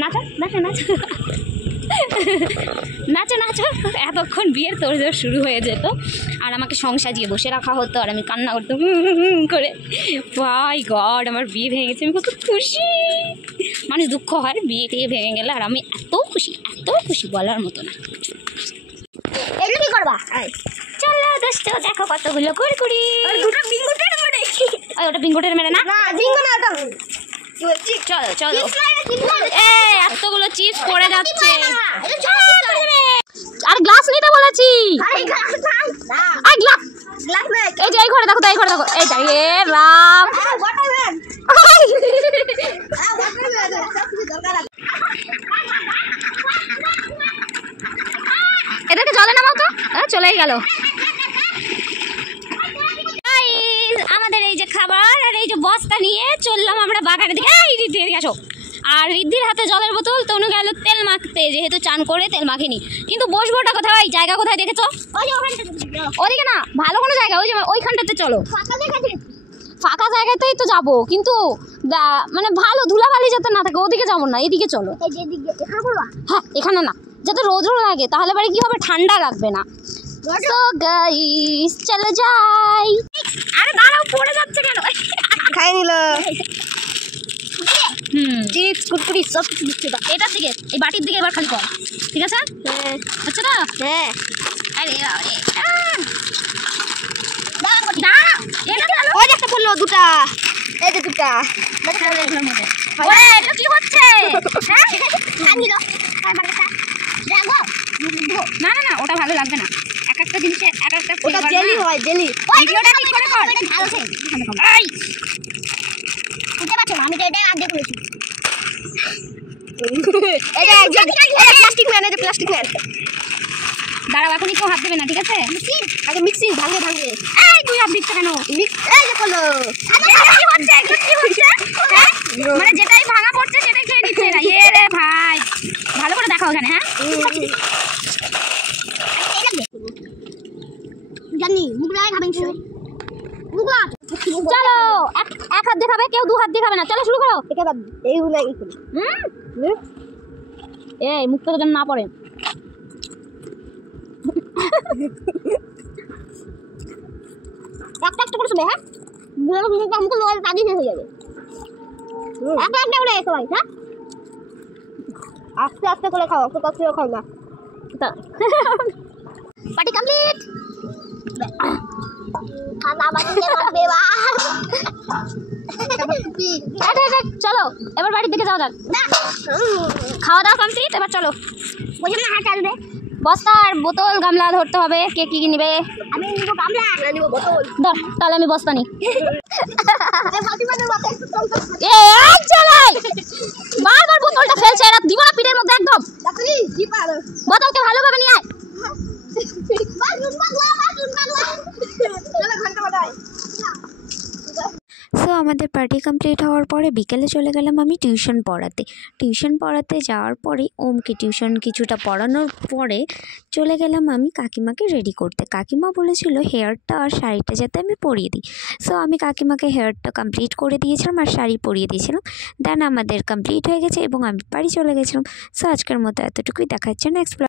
নাচো নাচো নাচো নাচো নাচো। এতক্ষণ বিয়ের তোড়জোড় শুরু হয়ে যেত আর আমাকে সাজিয়ে বসে রাখা হতো আর আমি কান্না করতাম করে। ভাই গড, আমার বিয়ে ভেঙে গেছে, আমি কত খুশি। মানুষ দুঃখ হয় বিয়ে টিয়ে ভেঙে গেলে, আর আমি এত খুশি বলার মতো না। এগুলো কি করবা? চলো দোস্ত, দেখো কতগুলো কুরকুরি। ওটা বিঙ্গোটের মেরে না, চলো চলো। এতগুলো চিপস পড়ে যাচ্ছে। আর গ্লাস নিতে বলেছি। এই যে এই ঘরে দেখো, এই ঘরে দেখো, এই রাম। এদেরকে জলে নামাও তো, চলেই গেল। আমাদের এই যে খাবার আর এই যে বস্তা নিয়ে চললাম আমরা বাগানের দিকে। এই রিদ্ধি এদিকে আসো। আর রিদ্ধির হাতে জলের বোতল, তনু গেল তেল মাখতে, যেহেতু চান করে তেল মাখিনি। কিন্তু বসবোটা কোথায়, জায়গা কোথায় দেখেছো? ওদিকে না, ভালো কোনো জায়গা, ওই যে ওইখানটাতে চলো। ফাঁকা জায়গাতেই তো যাবো, কিন্তু মানে ভালো ধুলাবালি যাতে না থাকে, ওদিকে যাবো না, এদিকে চলো। হ্যাঁ, এখানে না, যাতে রোদ লাগে, তাহলে পরে কি হবে, ঠান্ডা লাগবে না। তো গাইস চলো যাই। আরে দাঁড়াও, পড়ে যাচ্ছে কেন? খাই নিল চিপস কুরকুরি সব কিছু দিচ্ছে। এটার দিকে, এই বাটির দিকে এবার খালি কর, ঠিক আছে? হচ্ছে তো? হ্যাঁ। আরে দাঁড়াও, এটা ভালো। ওই একটা বললো দুটা, এই যে দুটা। ওরে এটা কি হচ্ছে? হ্যাঁ খাই নিল। না না না, ওটা ভালো লাগবে না। এক একটা জিনিসে এক একটা ওটা জেলি হয়, জেলি। ভিডিওটা ঠিক করে কর। ভালো আছে। এই বুঝতে পারছো, আমি তো এটাই আগে বলেছি। এই যে প্লাস্টিক ম্যান, এই যে প্লাস্টিক ম্যান। দাঁড়াও, এখন একটু হাত দেবে না, ঠিক আছে? আগে মিক্সিং ভাঙে ভাঙে। এই তুই হাত দিচ্ছ কেন? এই যে বললো কি হচ্ছে, কি হচ্ছে? হ্যাঁ? মানে যেটাই ভাঙা পড়ছে সেটাই খেয়ে নিচ্ছে এরা। এ রে ভাই, ভালো করে দেখাও এখানে। হ্যাঁ জানি মুগলাই খাবেন কি? মুগলা চলো, এক হাত দিয়ে খাবে, কেউ দু হাত দিয়ে খাবে না। চলো শুরু করো। একেবারে এই উলাই কি? এই মুখ থেকে যেন না পড়ে। একটা একটা করে শুনে। হ্যাঁ, বড় বড় কাম করে ওই পানি হয়ে যাবে। একটা একটা করে সবাই। হ্যাঁ, আস্তে আস্তে করে খাও, আস্তে আস্তে খাও না। Party complete. খানা বানিয়ে মারবে বা। চলো এবার বাড়ির দিকে যাওয়া যাক। খাওয়া দাওয়া কমপ্লিট, এবার চলো। বলছি না, হাত আসবে। বস্তা আর বোতল গামলা ধরতে হবে। কে কি নিবে? আমি নিব গামলা, না নিব বোতল। ধর, তাহলে আমি বস্তা নিই। এ চালাই বারবার বোতলটা ফেলছে, এরা দিব না পিঠের মধ্যে একদম। বোতলকে ভালোভাবে নিয়ে আয়। সো আমাদের পার্টি কমপ্লিট হওয়ার পরে বিকেলে চলে গেলাম আমি টিউশন পড়াতে যাওয়ার পরে ওমকে টিউশন কিছুটা পড়ানোর পরে চলে গেলাম আমি কাকিমাকে রেডি করতে। কাকিমা বলেছিল হেয়ারটা আর শাড়িটা যাতে আমি পরিয়ে দিই। সো আমি কাকিমাকে হেয়ারটা কমপ্লিট করে দিয়েছিলাম আর শাড়ি পরিয়ে দিয়েছিলাম। দেন আমাদের কমপ্লিট হয়ে গেছে এবং আমি বাড়ি চলে গেছিলাম। সো আজকের মতো এতটুকুই, দেখা হচ্ছে নেক্সট ব্লগে।